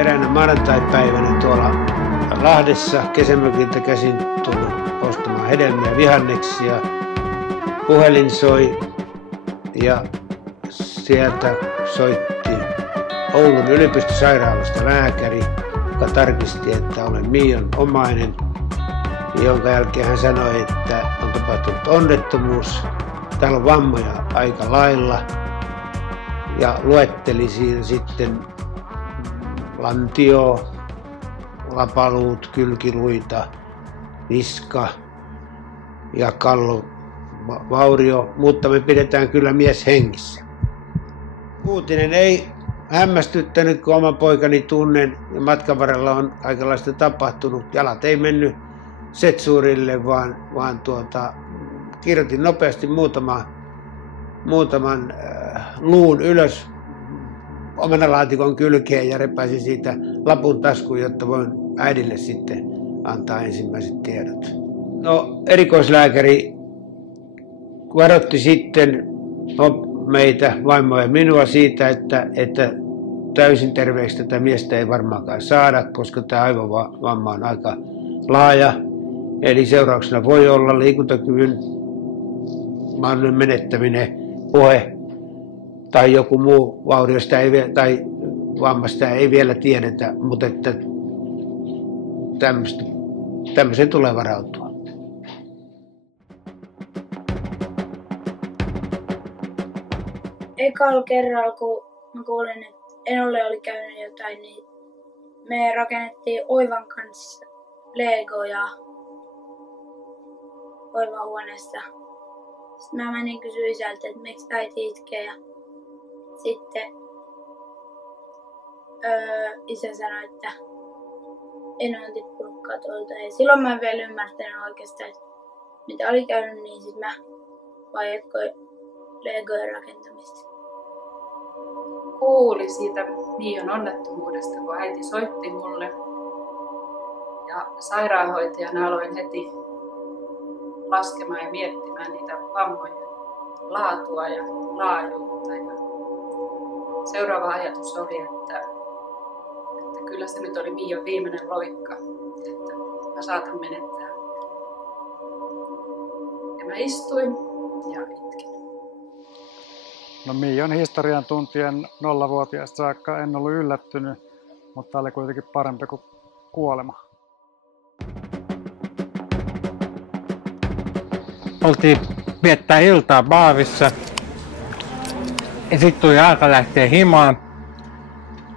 eräänä maanantaipäivänä tuolla Lahdessa kesämökiltä käsin tullut ostamaan hedelmiä vihanneksia. Puhelin soi ja sieltä soitti Oulun yliopistosairaalasta lääkäri, joka tarkisti, että olen Miian omainen, jonka jälkeen hän sanoi, että on tapahtunut onnettomuus. Täällä on vammoja aika lailla ja luetteli siinä sitten lantio, lapaluut, kylkiluita, niska ja kallovaurio, mutta me pidetään kyllä mies hengissä. Uutinen ei hämmästyttänyt, kun oma poikani tunnen ja matkan varrella on kaikenlaista tapahtunut. Jalat ei mennyt setsuurille, vaan kirjoitin nopeasti muutaman luun ylös omenalaatikon kylkeen ja repäisin siitä lapun taskuun, jotta voin äidille sitten antaa ensimmäiset tiedot. No, erikoislääkäri varoitti sitten meitä, vaimoa ja minua siitä, että täysin terveeksi tätä miestä ei varmaankaan saada, koska tämä aivovamma on aika laaja. Eli seurauksena voi olla liikuntakyvyn mahdollinen menettäminen, puhe tai joku muu vauriosta tai vammasta ei vielä tiedetä, mutta että tämmöiseen tulee varautua. Ekalla kerralla, kun mä kuulin, että Enolle oli käynyt jotain, niin me rakennettiin Oivan kanssa Legoja Oivan huoneessa. Sitten mä menin kysyä isältä, että miksi äiti itkee. Ja sitten isä sanoi, että Eno on tippunut katolta. Ja silloin mä en vielä ymmärtänyt oikeastaan, että mitä oli käynyt, niin sitten mä vaan jatkoin Legojen rakentamista. Kuulin siitä Miian onnettomuudesta, kun äiti soitti mulle. Ja sairaanhoitajana aloin heti laskemaan ja miettimään niitä vammojen laatua ja laajuutta. Ja seuraava ajatus oli, että kyllä se nyt oli Miian viimeinen loikka, että mä saatan menettää. Ja mä istuin ja itkin. No Miian historian tuntien 0-vuotiaasta saakka en ollut yllättynyt, mutta oli kuitenkin parempi kuin kuolema. Oltiin viettää iltaa baarissa ja sitten tuli aika lähteä himaan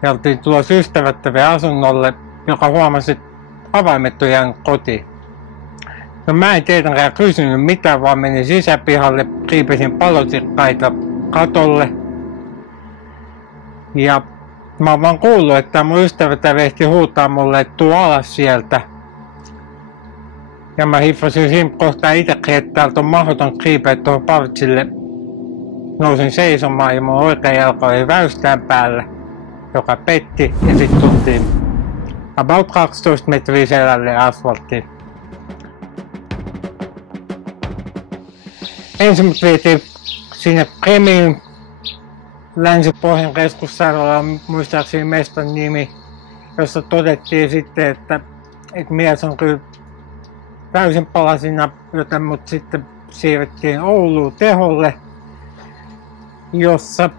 ja oltiin tulossa ystävättävien asunnolle, joka huomasi, että avaimet on jäänyt kotiin. No mä en tietenkään kysynyt mitään, vaan menin sisäpihalle, kiipesin palotikkaita katolle ja mä oon vaan kuullut, että mun ystävättävä ehti huutaa mulle, että tuu alas sieltä. Ja mä hiffasin siinä kohtaa itsekin, että täältä on mahdoton kiipeä tuohon partsille. Nousin seisomaan ja mun oikea jalka oli väystään päällä, joka petti ja sitten tultiin about 12 metriä selälle asfalttiin. Ensin mut vietiin sinne Kemiin Länsi-Pohjan keskussairaalaan, muistaakseni mestan nimi, jossa todettiin sitten, että mies on kyllä täysin palasina, joten mut sitten siirrettiin Ouluun teholle, jossa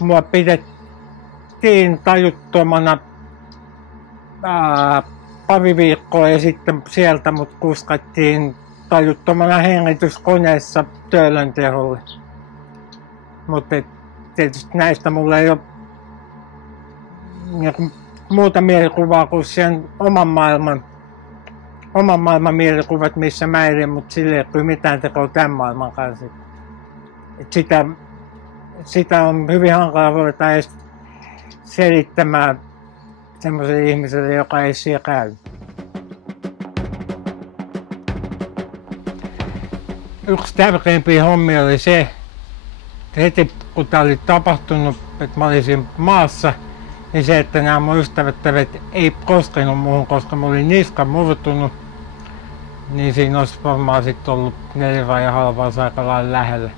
mua pidettiin tajuttomana pari viikkoa ja sitten sieltä mut kuskattiin tajuttomana hengityskoneessa Töölön teholle. Mutta tietysti näistä mulla ei ole muuta mielikuvaa kuin sen oman maailman mielikuvat, missä mä elin, mutta sillä ei ole kyllä mitään tekoa tämän maailman kanssa. Sitä on hyvin hankala ruveta edes selittämään semmoiselle ihmiselle, joka ei siellä käy. Yksi tärkeimpiä hommia oli se, että heti kun tämä oli tapahtunut, että mä olisin maassa, niin se, että nämä mun ystävättävät ei koskenut muuhun, koska mä olin niska murtunut, niin siinä olisi varmaan sitten ollut nelivä ja halvaus aika lailla lähellä.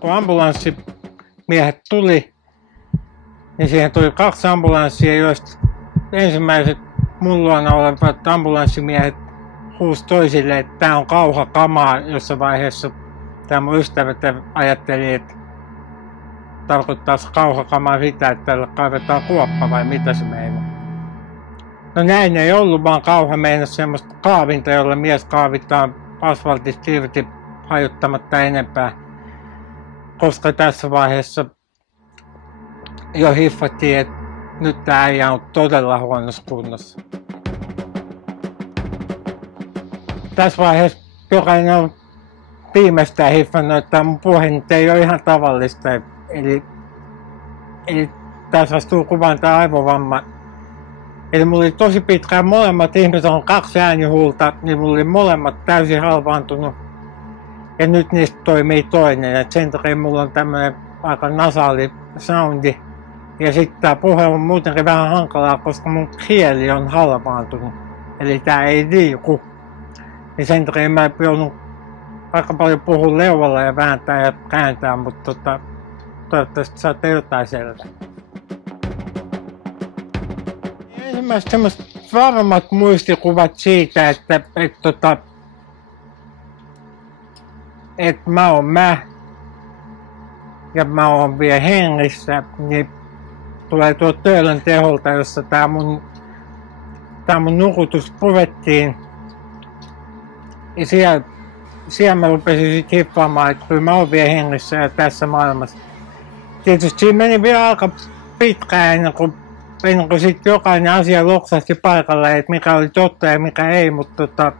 Kun ambulanssimiehet tuli, niin siihen tuli 2 ambulanssia, joista ensimmäiset mun luona olevat ambulanssimiehet huusi toisille, että tää on kauhakamaa. Jossain vaiheessa tämä mun ystävät ajatteli, että tarkoittaa kauhakamaa sitä, että täällä kaivetaan kuoppa vai mitä se meinaa. No näin ei ollut, vaan kauha meinasi semmoista kaavinta, jolla mies kaavitaan asfaltista irti hajuttamatta enempää. Koska tässä vaiheessa jo hiffattiin, että nyt tää äijä on todella huonossa kunnossa. Tässä vaiheessa jokainen on viimeistään hiffannut, että mun puhe nyt ei ole ihan tavallista. Eli tässä astuu kuvaan tää aivovamma. Eli mulla oli tosi pitkään molemmat ihmiset on 2 äänihuulta, niin mulla oli molemmat täysin halvaantunut. Ja nyt niistä toimii toinen, et sen takia mulla on tämmönen aika nasaali soundi. Ja sitten tää puhe on muutenkin vähän hankalaa, koska mun kieli on halvaantunut. Eli tää ei liiku. Ja sen takia mä joudun aika paljon puhua leuvalla ja vääntää ja kääntää, mutta toivottavasti saatte jotain selvää. Ensimmäiset semmoset varmat muistikuvat siitä, että mä oon mä ja mä oon vielä hengissä, niin tulee tuo Töölön teholta, jossa tää mun nukutus purettiin. Ja siellä mä rupesin sit hiffaamaan, että kyllä mä oon vielä hengissä ja tässä maailmassa. Tietysti siinä meni vielä aika pitkään ennen kuin sit jokainen asia loksahti paikalle, että mikä oli totta ja mikä ei, mutta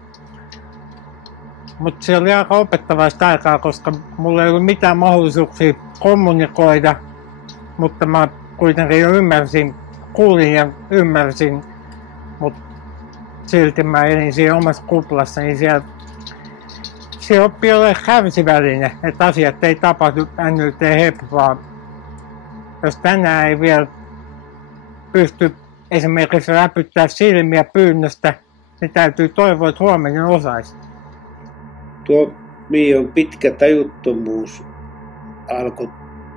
se oli aika opettavaista aikaa, koska mulla ei ollut mitään mahdollisuuksia kommunikoida, mutta mä kuitenkin jo kuulin ja ymmärsin, mutta silti mä elin siinä omassa kuplassa, niin siellä oppii olemaan kärsivällinen, että asiat ei tapahdu NYT hep, vaan jos tänään ei vielä pysty esimerkiksi räpyttää silmiä pyynnöstä, niin täytyy toivoa, että huomenna osaisi. Tuo Miion pitkä tajuttomuus alkoi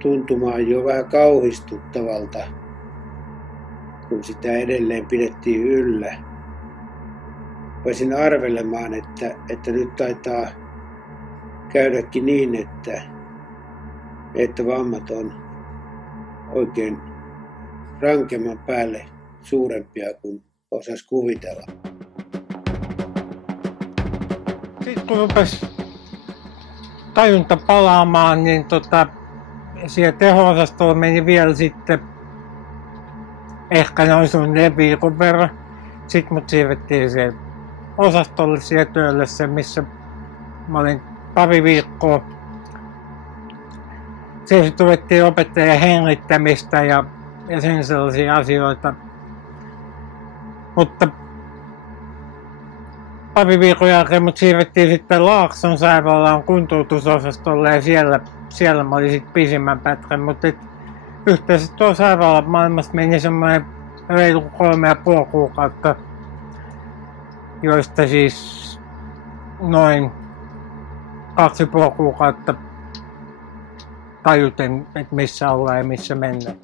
tuntumaan jo vähän kauhistuttavalta, kun sitä edelleen pidettiin yllä. Voisin arvelemaan, että nyt taitaa käydäkin niin, että vammat on oikein rankemman päälle suurempia kuin osasi kuvitella. Sitten kun rupesi tajunta palaamaan, niin siellä teho-osastolla meni vielä sitten ehkä noin suunnilleen viikon verran. Sitten mut siirrettiin siihen osastolle siellä Töölössä, missä mä olin pari viikkoa. Siellä ruvettiin opettaa hengittämistä ja sen sellaisia asioita. Mutta pari viikon jälkeen mut siirrettiin sitten Laakson sairaalaan kuntoutusosastolle ja siellä mä olin sitten pisimmän pätkän. Mutta yhteensä tuo sairaalan maailmassa meni semmoinen reilu 3,5 kuukautta, joista siis noin 2,5 kuukautta tajutin, että missä ollaan ja missä mennään.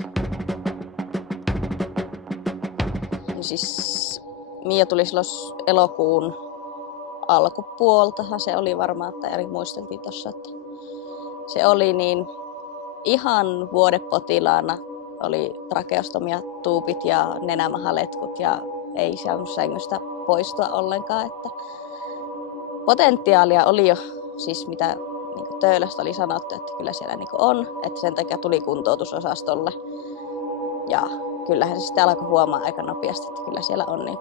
Siis Mia tuli silloin elokuun alkupuoltahan se oli varmaan, että eri muisteltiin tossa, että se oli niin ihan vuodepotilaana, oli trakeostomia tuupit ja nenämahaletkut ja ei saanut sängystä poistua ollenkaan, että potentiaalia oli jo, siis mitä niin Töölöstä oli sanottu, että kyllä siellä niin on, että sen takia tuli kuntoutusosastolle ja kyllähän se sitten alkoi huomaa aika nopeasti, että kyllä siellä on niin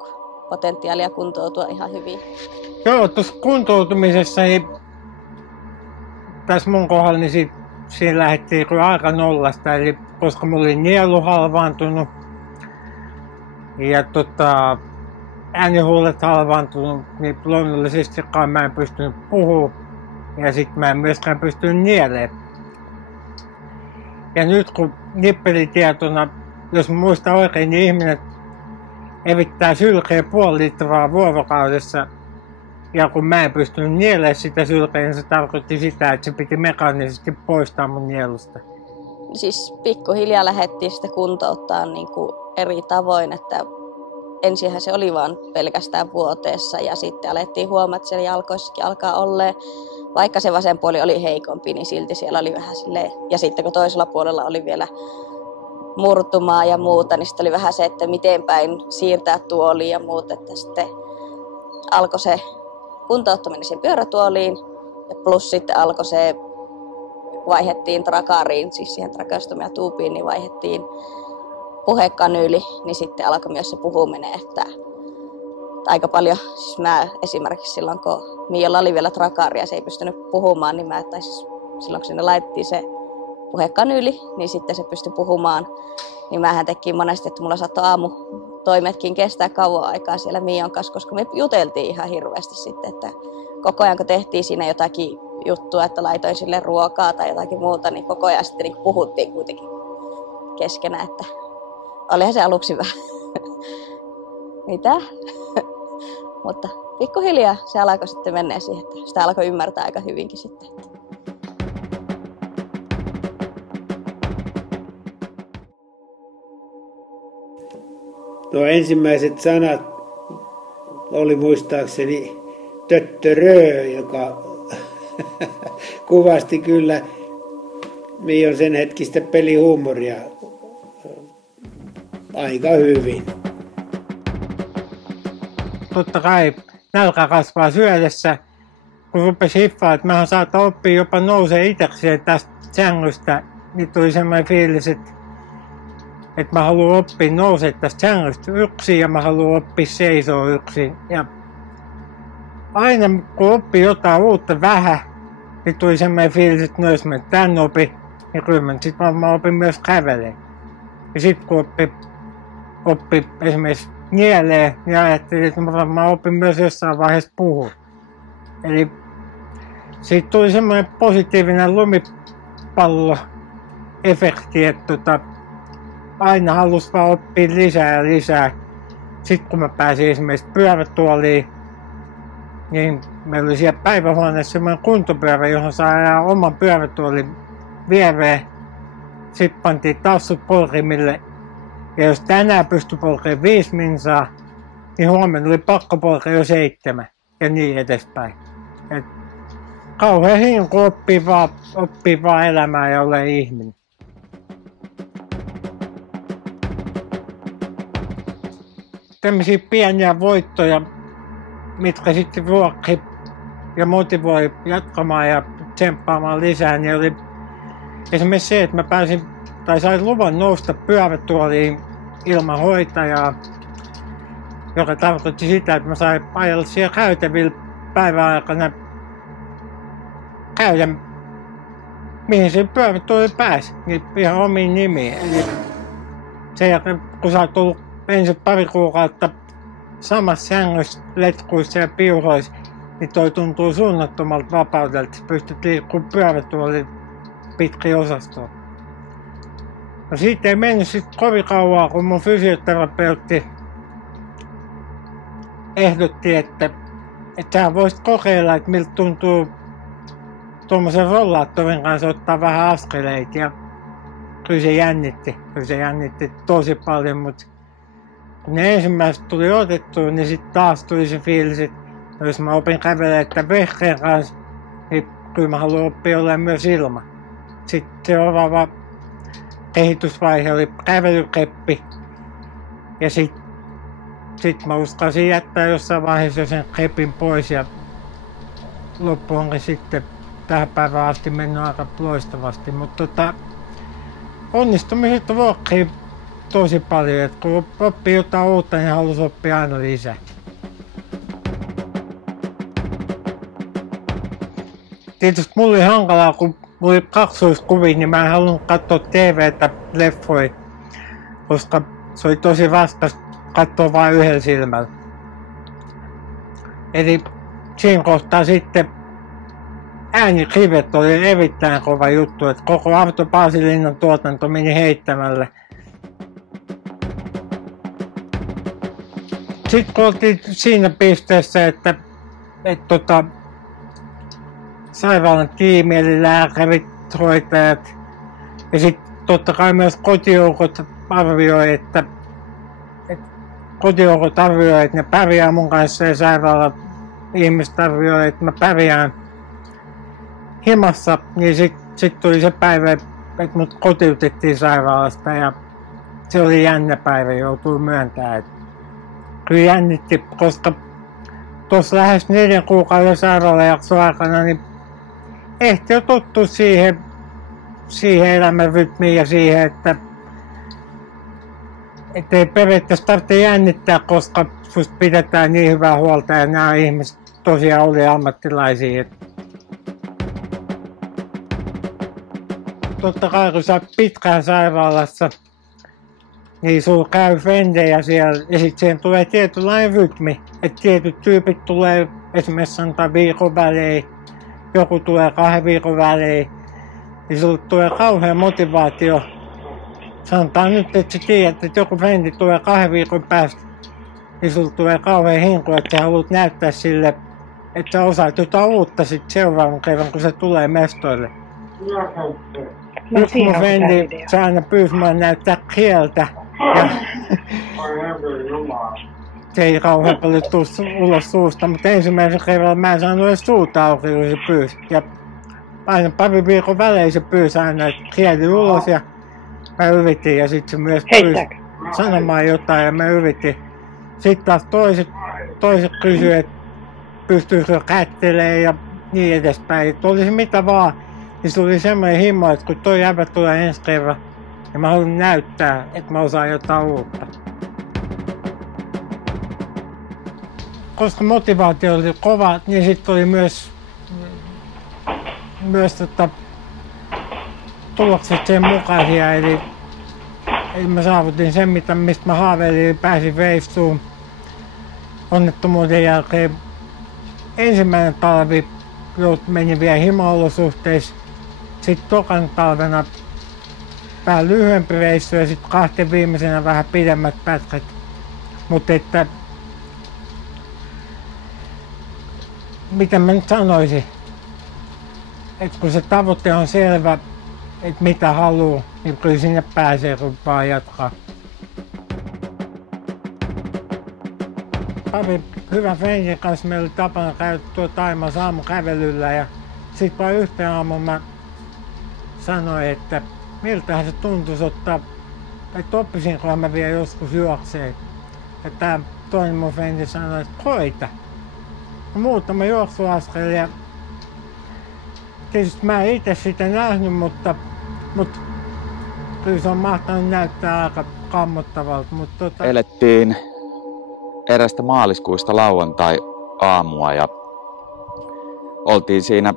potentiaalia kuntoutua ihan hyvin. Joo, tuossa kuntoutumisessa, niin tässä mun kohdalla, niin siinä lähdettiin aika nollasta, eli koska mulla oli nielu halvaantunut ja äänihuulet halvaantunut, niin luonnollisestikaan mä en pystynyt puhumaan ja sitten mä en myöskään pystynyt nielemään. Ja nyt kun nippelitietona, jos mä muistan oikein, niin ihminen evittää sylkeä 0,5 litraa vuorokaudessa. Ja kun mä en pystynyt nielemään sitä sylkeä, niin se tarkoitti sitä, että se piti mekaanisesti poistaa mun nielusta. siis pikkuhiljaa lähdettiin sitä kuntouttaa niin kuin eri tavoin, että ensinhän se oli vaan pelkästään vuoteessa ja sitten alettiin huomata, että siellä jalkoissakin alkaa olleen, vaikka se vasen puoli oli heikompi, niin silti siellä oli vähän silleen, ja sitten kun toisella puolella oli vielä murtumaa ja muuta, niin sitten oli vähän se, että miten päin siirtää tuoliin ja muuta, että sitten alkoi se kuntouttaminen siihen pyörätuoliin ja plus sitten alkoi se, vaihdettiin trakariin, siis siihen trakeostomiatuubiin, niin vaihdettiin puhekanyyli, niin sitten alkoi myös se puhuminen, että aika paljon, siis mä esimerkiksi silloin kun Miiolla oli vielä trakari ja se ei pystynyt puhumaan, niin silloin kun sinne laitettiin se puhekanyyli, niin sitten se pystyi puhumaan, niin mähän tekin monesti, että mulla saattoi aamutoimetkin kestää kauan aikaa siellä Miion kanssa, koska me juteltiin ihan hirveästi sitten, että koko ajan kun tehtiin siinä jotakin juttua, että laitoin sille ruokaa tai jotakin muuta, niin koko ajan sitten niin puhuttiin kuitenkin keskenään, että olihan se aluksi vähän, mitä? Mutta pikkuhiljaa se alkoi sitten mennä siihen, että sitä alkoi ymmärtää aika hyvinkin sitten. No ensimmäiset sanat oli muistaakseni töttörö, joka kuvasti kyllä Miion sen hetkistä pelihuumoria aika hyvin. Totta kai nälkä kasvaa syödessä, kun rupesi hiffaa, että mähän saattaa oppia jopa nousee itsekseen tästä sängystä, niin tuli semmoinen fiilis, että mä haluan oppia nousee tästä sängystä yksin ja mä haluan oppia seisoo yksin. Ja aina kun oppii jotain uutta vähän, niin tuli semmoinen fiilis, että no jos mä tän opin, niin kyllä mä sit mä opin myös kävelemään. Ja sit kun oppi esimerkiksi nielee, niin ajattelin, että mä opin myös jossain vaiheessa puhua. Eli siitä tuli semmoinen positiivinen lumipalloefekti, että aina halusi vaan oppia lisää ja lisää. Sitten kun mä pääsin esimerkiksi pyörätuoliin, niin meillä oli siellä päivähuoneessa semmoinen kuntopyörä, johon saa ajaa oman pyörätuolin viereen. Sitten pantiin tassut polkimille. Ja jos tänään pystyi polkemaan 5 minsaa, niin huomenna oli pakko polkea jo 7 ja niin edespäin. Et kauhean hieno, kun oppii vaan elämää ja ole ihminen. Tämmöisiä pieniä voittoja, mitkä sitten ruokki ja motivoi jatkamaan ja tsemppaamaan lisää, niin oli esimerkiksi se, että mä sain luvan nousta pyörätuoliin ilman hoitajaa, joka tarkoitti sitä, että mä sain ajella siellä käytävillä päivän aikana käydä, mihin se pyörätuoli pääsi, niin ihan omiin nimiin. Eli sen jälkeen, kun sä oot ollut ensin pari kuukautta samassa sängyssä, letkuissa ja piuhoissa, niin toi tuntuu suunnattomalta vapaudelta, että pystyt liikkumaan pyörätuoliin pitkin osastoa. No siitä ei mennyt sitten kovin kauan, kun mun fysioterapeutti ehdotti, että sä voisit kokeilla, että miltä tuntuu tuommoisen rollaattorin kanssa ottaa vähän askeleita. Ja kyllä se jännitti tosi paljon, mutta kun ne ensimmäiset tuli otettua, niin sitten taas tuli se fiilis, että jos mä opin kävelemään tämän vehkeen kanssa, niin kyllä mä haluan oppia olemaan myös ilman. Sitten seuraava kehitysvaihe oli kävelykeppi ja sit mä uskalsin jättää jossain vaiheessa sen kepin pois ja loppu onkin sitten tähän päivään asti mennyt aika loistavasti, mutta onnistumiset ruokkii tosi paljon, että kun oppii jotain uutta, niin halusi oppia aina lisää. Tietysti mulla oli hankalaa, kun mulla oli kaksoiskuvia, niin mä en halunnut katsoa TV:tä leffoja, koska se oli tosi raskas katsoa vain yhdellä silmällä. Eli siinä kohtaa sitten äänikrivet oli erittäin kova juttu, että koko Arto Paasilinnan tuotanto meni heittämällä. Sitten kun oltiin siinä pisteessä, että sairaalan tiimi eli lääkärit, hoitajat ja sitten totta kai myös kotijoukot arvioi, että ne pärjää mun kanssa ja sairaala ihmiset arvioi, että mä pärjään himassa. Niin sit tuli se päivä, että mut kotiutettiin sairaalasta ja se oli jännä päivä, joutui myöntämään. Kyllä jännitti, koska tuossa lähes 4 kuukauden sairaalajakson aikana niin ehti jo tottua siihen elämän rytmiin ja siihen, että ei periaatteessa tarvitse jännittää, koska susta pidetään niin hyvää huolta ja nämä ihmiset tosiaan oli ammattilaisia. Totta kai kun sä oot pitkään sairaalassa, niin sulla käy frendejä siellä ja sit siihen tulee tietynlainen rytmi. Että tietyt tyypit tulee esimerkiksi sanotaan viikon välein, joku tulee 2 viikon välein, niin sulla tulee kauhean motivaatio. Sanotaan nyt, että sä tiedät, että joku frendi tulee 2 viikon päästä, niin sulla tulee kauhean hinku, että sä haluat näyttää sille, että sä osaat jotain uutta sit seuraavan kerran, kun se tulee mestoille. Yksi mun frendi, se aina pyysi mua näyttää kieltä. Ja se ei kauhean paljon tuu ulos suusta, mutta ensimmäisen kerran mä en saanut edes suuta auki, kun se pyysi. Ja aina 2 viikon välein se pyysi aina, että kieli ulos ja mä yritin ja sit se myös pyysi sanomaan jotain ja mä yritin. Sitten taas toiset kysyivät, että pystyykö kättelemään ja niin edespäin. Että olisi mitä vaan. Niin se oli semmoinen himo, että kun toi jäbä tulee ensi kerran, ja mä haluan näyttää, että mä osaan jotain uutta. Koska motivaatio oli kova, niin sitten oli myös tulokset sen mukaisia. Eli mä saavutin sen, mistä mä haaveilin, eli pääsin reissuun onnettomuuden jälkeen. Ensimmäinen talvi meni vielä himo-olosuhteissa. Sitten tokan talvena vähän lyhyempi reissu ja sitten 2 viimeisenä vähän pidemmät pätkät. Mutta että mitä mä nyt sanoisin, että kun se tavoite on selvä, että mitä haluaa, niin kyllä sinne pääsee, kun vaan jatkaa. Parin hyvän frendin kanssa meillä oli tapana käydä tuolla Taimassa aamukävelyllä ja sitten vaan yhteen aamuun mä sanoin, että miltähän se tuntuisi ottaa, että oppisinkohan mä vielä joskus juokseen. Ja tää toinen mun frendi sanoi, että koita. Muutama juoksuaskel ja tietysti mä en itse sitä nähnyt, mutta kyllä se on mahtanut näyttää aika kammottavalta. Elettiin erästä maaliskuista lauantai-aamua ja oltiin siinä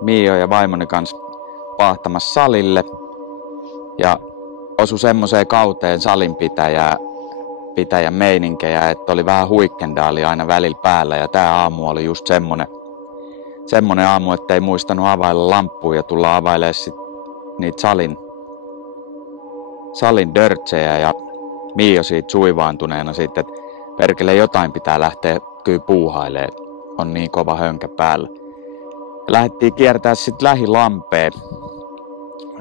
Miio ja vaimoni kanssa pahtamassa salille ja osui semmoiseen kauteen salinpitäjän meininkejä, että oli vähän huikkendaali aina välillä päällä ja tää aamu oli just semmonen aamu, että ei muistanut availla lamppuja ja tulla availemaan sit niitä salin dörtsejä ja Miio siitä suivaantuneena sitten, että perkele jotain pitää lähteä kyllä puuhailemaan, on niin kova hönkä päällä. Lähdettiin kiertää sitten lähilampeen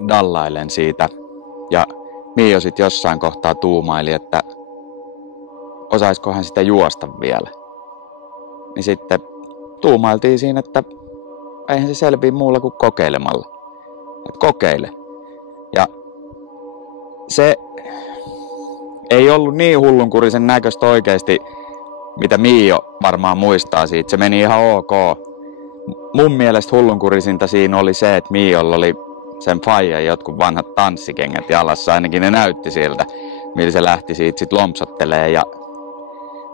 dallailen siitä ja Miio sitten jossain kohtaa tuumaili, että osaiskohan sitä juosta vielä. Niin sitten tuumailtiin siinä, että eihän se selviä muulla kuin kokeilemalla. Et kokeile. Ja se ei ollut niin hullunkurisen näköistä oikeasti, mitä Miio varmaan muistaa siitä. Se meni ihan ok. Mun mielestä hullunkurisinta siinä oli se, että Miiolla oli sen faijan jotkut vanhat tanssikengät jalassa. Ainakin ne näytti siltä, millä se lähti siitä sit lompsottelee. Ja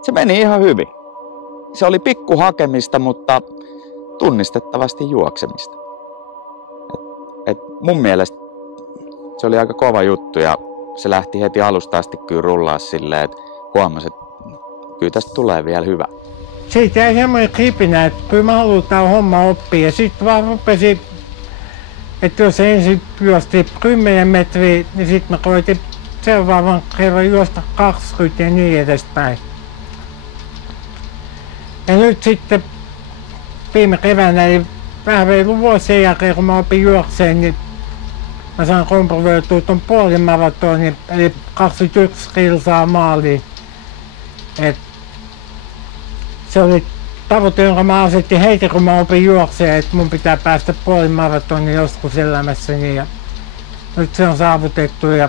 se meni ihan hyvin. Se oli pikku hakemista, mutta tunnistettavasti juoksemista. Et mun mielestä se oli aika kova juttu ja se lähti heti alusta asti kyllä rullaa silleen, että huomasi, että kyllä tästä tulee vielä hyvä. Siitä jäi semmoinen kripinä, että kyllä mä haluan tää homma oppia ja sit vaan rupesin, että jos ensin juosti 10 metriä, niin sit mä koitin seuraavan kerran juosta 20 ja niin edespäin. Ja nyt sitten viime keväänä, eli vähän reilu vuosi sen jälkeen kun mä opin juokseen, niin mä sain komprovoitua ton puolimaratonin, eli 21 kilsaa maaliin. Se oli tavoite, jonka mä asettin heti, kun mä opin juoksemaan, että mun pitää päästä puolimaratonin joskus elämässäni. Ja nyt se on saavutettu. Ja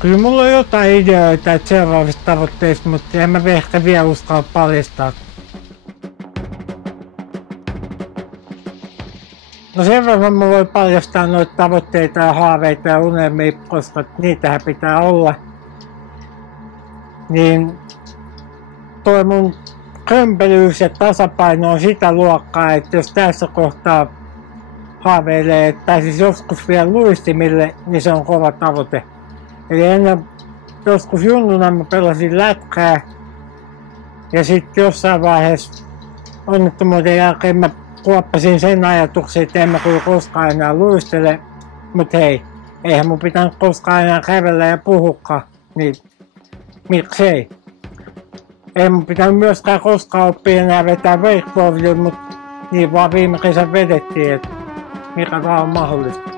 kyllä mulla on jotain ideoita seuraavista tavoitteista, mutta en mä ehkä vielä uskalla paljastaa. No sen verran mä voin paljastaa noita tavoitteita ja haaveita ja unelmia, koska niitähän pitää olla. Niin toi mun kömpelyys ja tasapaino on sitä luokkaa, että jos tässä kohtaa haaveilee, että pääsis joskus vielä luistimille, niin se on kova tavoite. Eli ennen joskus junnuna mä pelasin lätkää ja sitten jossain vaiheessa onnettomuuden jälkeen mä kuoppasin sen ajatuksen, että en mä kyllä koskaan enää luistele. Mut hei, eihän mun pitänyt koskaan enää kävellä ja puhukaan, niin miksei. Ei mun pitänyt myöskään koskaan oppia enää vetää wakeboardia, mut niin vaan viime kesän vedettiin, että mikä vaan on mahdollista.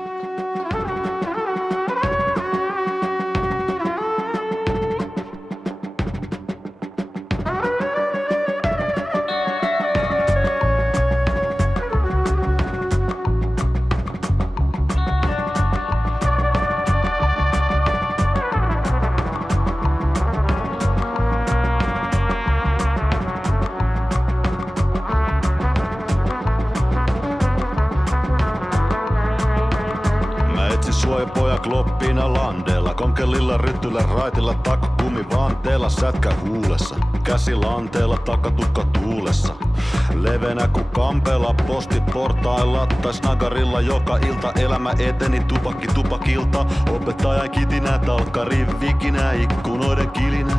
Kloppiina landeella, konkelilla, rytyllä, raitilla, takkakumi vanteella, sätkä huulessa. Käsi lanteella, takatukka tuulessa. Levenä ku kampela, posti portailla, tai snagarilla joka ilta. Elämä eteni tupakki tupakilta. Opettajan kitinä, talkkari vikinä, ikkunoiden kilinä.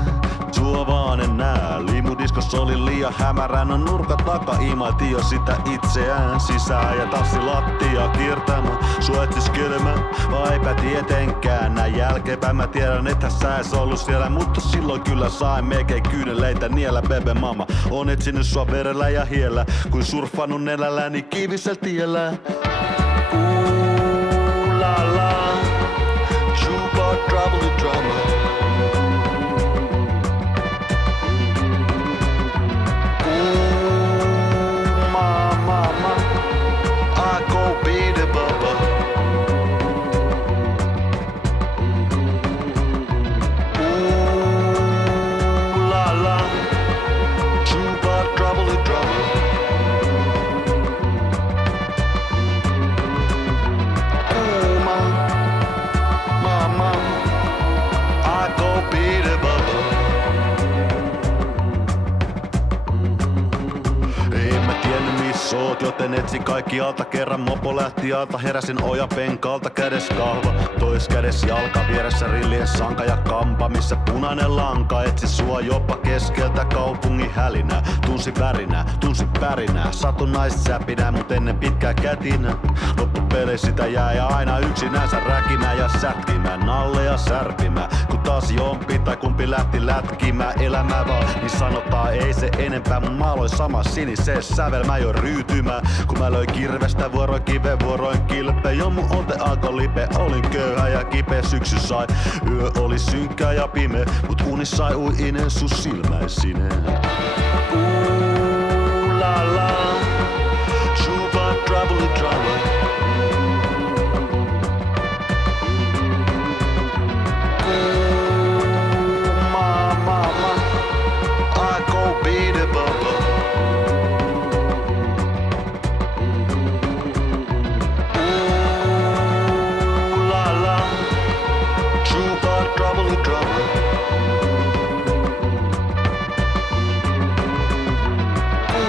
Sua vaan en nää, limudiskossa oli liian hämärän. On nurka taka, imailtiin jo sitä itseään sisään. Ja tassi lattia kiertämään, sua etsiskelemään, vai eipä tietenkään. Näin jälkeenpäin mä tiedän, että sä ees ollut siellä. Mutta silloin kyllä sain melkein kyyneleitä niellä, bebe mama. On etsinyt sua verellä ja hiellä, kuin surffannut nenälläni kiivisel tiellä. La la, Juba trouble the drama. Joten etsin kaikki alta, kerran mopo lähti alta. Heräsin oja penkalta, kädes kahva, tois kädes jalka. Vieressä rillien sanka ja kampa, missä punainen lanka. Etsi sua jopa keskeltä kaupungin hälinää. Tunsi värinää, tunsi pärinää. Satunnaissäpinää, mut ennen pitkää kätinä. Loppupeli sitä jäi aina yksinänsä räkimää ja sätkimään. Nalleja särpimään, kun taas jompi tai kumpi lähti lätkimään. Elämää vaan, niin sanotaan ei se enempää. Mun maaloin sama siniseen sävel, mä jo ryytymään. Kun mä löin kirvestä vuoroin kive, vuoroin kilpe. Jo mun ote alkoi lipe, olin köyhä ja kipeä. Syksy sai, yö oli synkkä ja pimeä. Mut unissa sai uinen sun silmäisineen. La la, Juba trouble drama.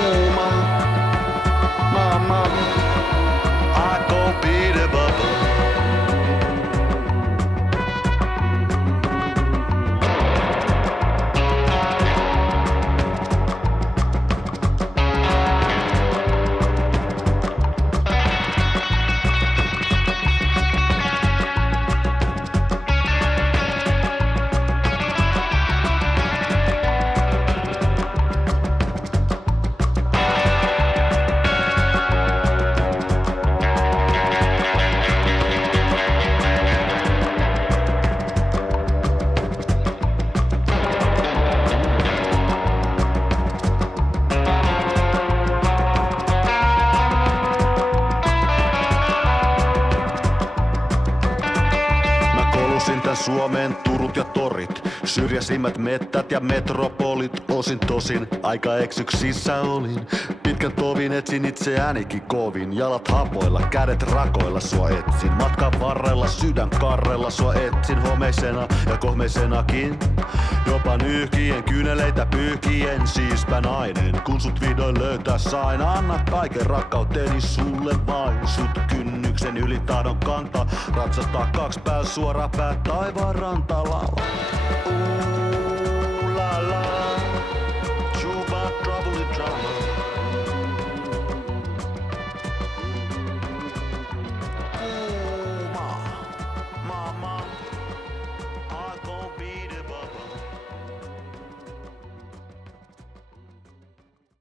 Uma Suomeen Turut ja torit. Syrjäisimmät mettät ja metropolit. Osin tosin aika eksyksissä olin. Pitkän tovin etsin itseäänikin kovin. Jalat hapoilla, kädet rakoilla sua etsin. Matkan varrella, sydän karrella sua etsin. Homeisena ja kohmeisenakin. Jopa nyyhkien, kyyneleitä pyyhkien. Siispä nainen, kun sut vihdoin löytää sain. Anna kaiken rakkauteni sulle vain. Sut kynnyksen yli tahdon kantaa. Ratsastaa kaks pää suora pää taivaan rantalla. Ooh la la, Juba trouble drama.